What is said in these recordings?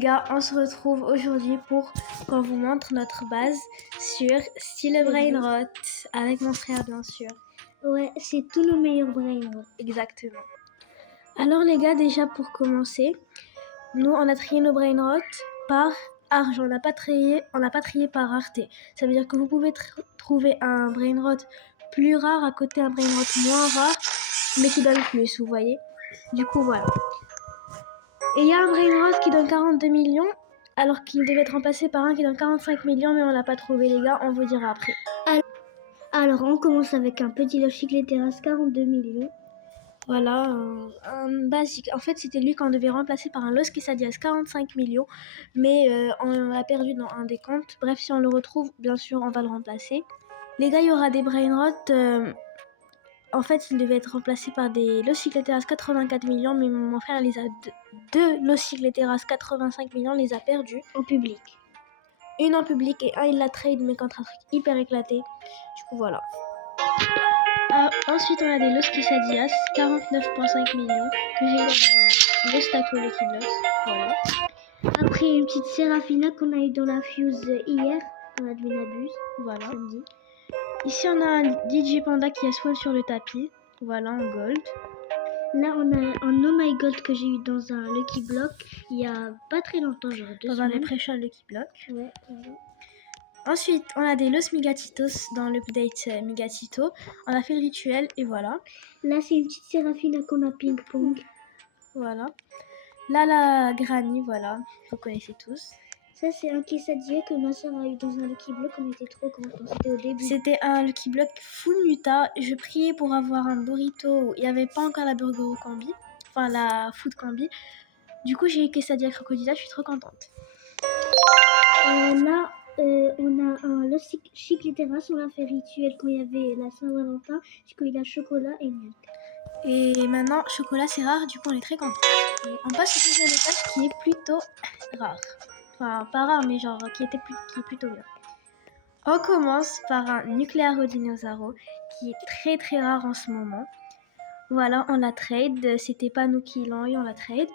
Les gars, on se retrouve aujourd'hui pour qu'on vous montre notre base sur style Brainrot avec mon frère bien sûr. Ouais, c'est tous nos meilleurs Brainrot. Exactement. Alors les gars, déjà pour commencer, nous on a trié nos Brainrot par argent, on n'a pas trié par rareté. Ça veut dire que vous pouvez trouver un Brainrot plus rare à côté d'un Brainrot moins rare, mais qui donne plus, vous voyez. Du coup voilà. Et il y a un Brainrot qui donne 42 millions, alors qu'il devait être remplacé par un qui donne 45 millions, mais on l'a pas trouvé les gars, on vous dira après. Alors on commence avec un petit Lochicleteras 42 millions. Voilà, un basique. En fait, c'était lui qu'on devait remplacer par un Los Quesadillas 45 millions, mais on l'a perdu dans un des comptes. Bref, si on le retrouve, bien sûr, on va le remplacer. Les gars, il y aura des Brainrot. En fait, il devait être remplacé par des Lochicleteras 84 millions, mais mon frère les a deux Lochicleteras 85 millions, les a perdus. En public. Une en public et un il l'a trade mais contre un truc hyper éclaté. Du coup voilà. Ensuite on a des Los Quesadillas 49,5 millions que j'ai eu dans le Staco Lucky Blocks. Voilà. Après une petite Serafina qu'on a eu dans la Fuse hier, dans la Dwinabuse. Voilà. Samedi. Ici on a un DJ Panda qui a spawn sur le tapis. Voilà en gold. Là on a un Oh My Gold que j'ai eu dans un Lucky Block il y a pas très longtemps, genre 2 dans semaines. un Depression Lucky Block. Ouais, voilà. Ensuite, on a des Los Migatitos dans l'update Migatito. On a fait le rituel et voilà. Là, c'est une petite Serafina qu'on a ping-pong. Voilà. Là, la Granny, voilà. Vous connaissez tous. Ça, c'est un quesadilla que ma soeur a eu dans un Lucky Block. On était trop contents. C'était au début. C'était un Lucky Block full muta. Je priais pour avoir un burrito. Il n'y avait pas encore la burger combi. Enfin, la food combi. Du coup, j'ai eu quesadilla crocodila. Je suis trop contente. Là, on a un Los Chicleteras. On l'a fait rituel quand il y avait la Saint-Valentin. Du coup, il a chocolat et milk. Et maintenant, chocolat, c'est rare. Du coup, on est très contents. On passe au deuxième étage qui est plutôt rare. Enfin, pas rare, mais genre qui est plutôt bien. On commence par un Nuclearo Dinosauro qui est très très rare en ce moment. Voilà, on la trade. C'était pas nous qui l'ont eu, on la trade.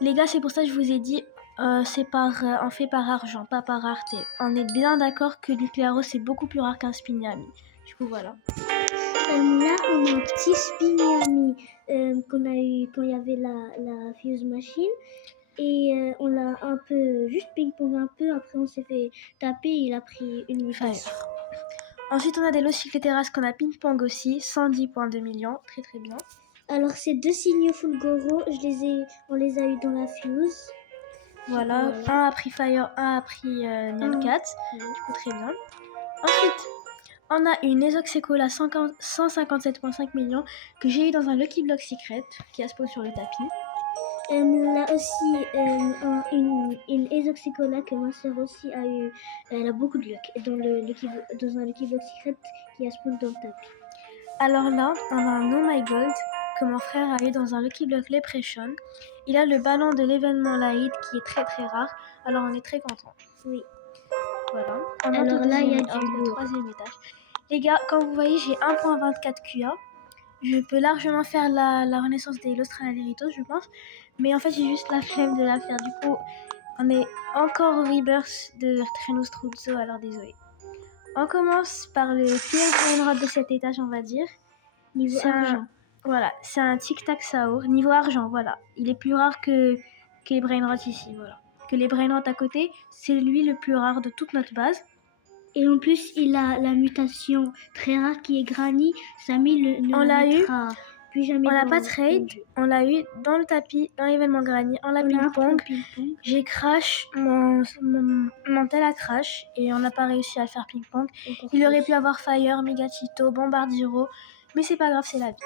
Les gars, c'est pour ça que je vous ai dit, on fait par argent, pas par rareté. On est bien d'accord que Nuclearo c'est beaucoup plus rare qu'un Spignami. Du coup, voilà. Là, on a un petit Spignami qu'on a eu quand il y avait la Fuse Machine. Et on l'a un peu, juste ping-pong un peu. Après, on s'est fait taper. Il a pris une mutation. Ensuite, on a des Lochicleteras qu'on a ping-pong aussi, 110,2 millions, très très bien. Alors, ces deux signaux Fulgoro, on les a eu dans la Fuse. Voilà, un a pris Fire, un a pris Nyancat, du coup très bien. Ensuite, on a une Esoxecola 157,5 millions que j'ai eu dans un Lucky Block Secret qui a spawn sur le tapis. Là aussi, une Esoxicola que ma soeur aussi a eu. Elle a beaucoup de luck dans un Lucky Block Secret qui a spawn dans le tapis. Alors là, on a un Oh My Gold que mon frère a eu dans un Lucky Block Leprechaun. Il a le ballon de l'événement Laïd qui est très très rare. Alors on est très content. Oui. Voilà. Alors là, il y a du troisième étage. Les gars, comme vous voyez, j'ai 1.24 QA. Je peux largement faire la renaissance des Lostraleritos, je pense. Mais en fait, j'ai juste la flemme de la faire. Du coup, on est encore au rebirth de Trenostruzzo, alors désolé. On commence par le pire Brainrot de cet étage, on va dire. Niveau argent. Voilà, c'est un Tic Tac Saour. Niveau argent, voilà. Il est plus rare que les Brainrot ici, voilà. Que les Brainrot à côté, c'est lui le plus rare de toute notre base. Et en plus, il a la mutation très rare qui est Granny. Samy on l'a eu. Plus jamais. On l'a pas trade, on l'a eu dans le tapis, dans l'événement Granny, on l'a ping-pong. J'ai crash, mon tel a crash et on n'a pas réussi à le faire ping-pong. Il aurait pu avoir Fire, Megatito, Bombardiro, mais c'est pas grave, c'est la vie.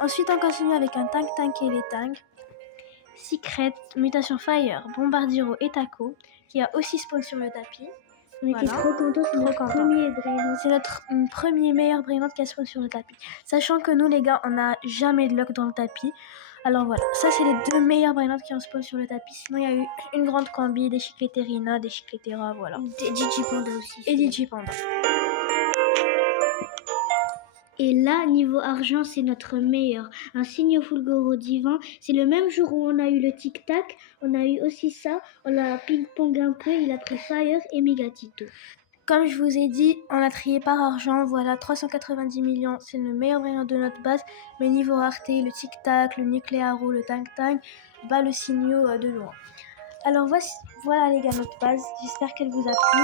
Ensuite, on continue avec un Tank et les Tanks. Secret, mutation Fire, Bombardiro et Taco, qui a aussi spawn sur le tapis. On était trop contents, c'est notre premier Brainrot. C'est notre premier meilleur Brainrot qui a spawn sur le tapis. Sachant que nous, les gars, on n'a jamais de luck dans le tapis. Alors voilà, ça c'est les deux meilleurs Brainrot qui ont spawn sur le tapis. Sinon, il y a eu une grande combi, des Chicleterina, des Chicletera, voilà. Des DJ Panda aussi. Et DJ Panda. Et là, niveau argent, c'est notre meilleur. Un signe Fulgoro divin. C'est le même jour où on a eu le tic-tac. On a eu aussi ça. On a ping-pong un peu. Il a pris Fire et Megatito. Comme je vous ai dit, on a trié par argent, voilà 390 millions, c'est le meilleur variant de notre base, mais niveau rareté, le tic-tac, le nucléaro, le tang-tang, bat le signaux de loin. Alors voilà les gars notre base, j'espère qu'elle vous a plu.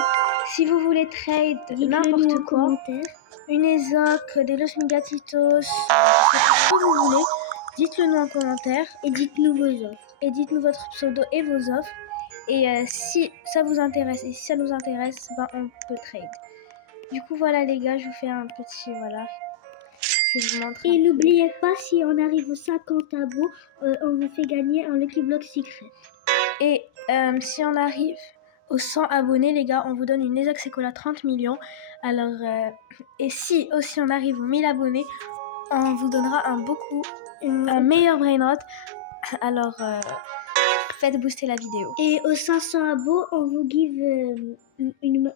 Si vous voulez trade n'importe quoi, une Ezoc, des Los Migatitos, ce que vous voulez, dites-le nous en commentaire. Et dites-nous vos offres. Et dites-nous votre pseudo et vos offres. Et si ça vous intéresse et si ça nous intéresse, ben on peut trade. Du coup voilà les gars, je vous fais un petit voilà. Je vous montre. Et n'oubliez pas, si on arrive aux 50 abos, on vous fait gagner un Lucky Block secret. Et si on arrive aux 100 abonnés les gars, on vous donne une Ezoc Sekolah 30 millions. Alors et si aussi on arrive aux 1000 abonnés, on vous donnera un meilleur brainrot. Alors faites booster la vidéo. Et aux 500 abos, on vous give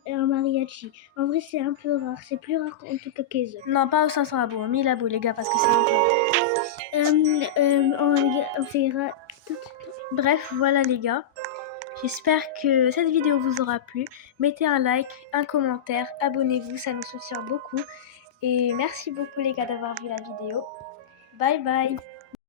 un mariachi. En vrai, c'est un peu rare. C'est plus rare en tout cas qu'Ezoc. Non, pas aux 500 abos, aux 1000 abos les gars, parce que c'est on fera... Bref, voilà les gars. J'espère que cette vidéo vous aura plu. Mettez un like, un commentaire, abonnez-vous, ça nous soutient beaucoup. Et merci beaucoup les gars d'avoir vu la vidéo. Bye bye.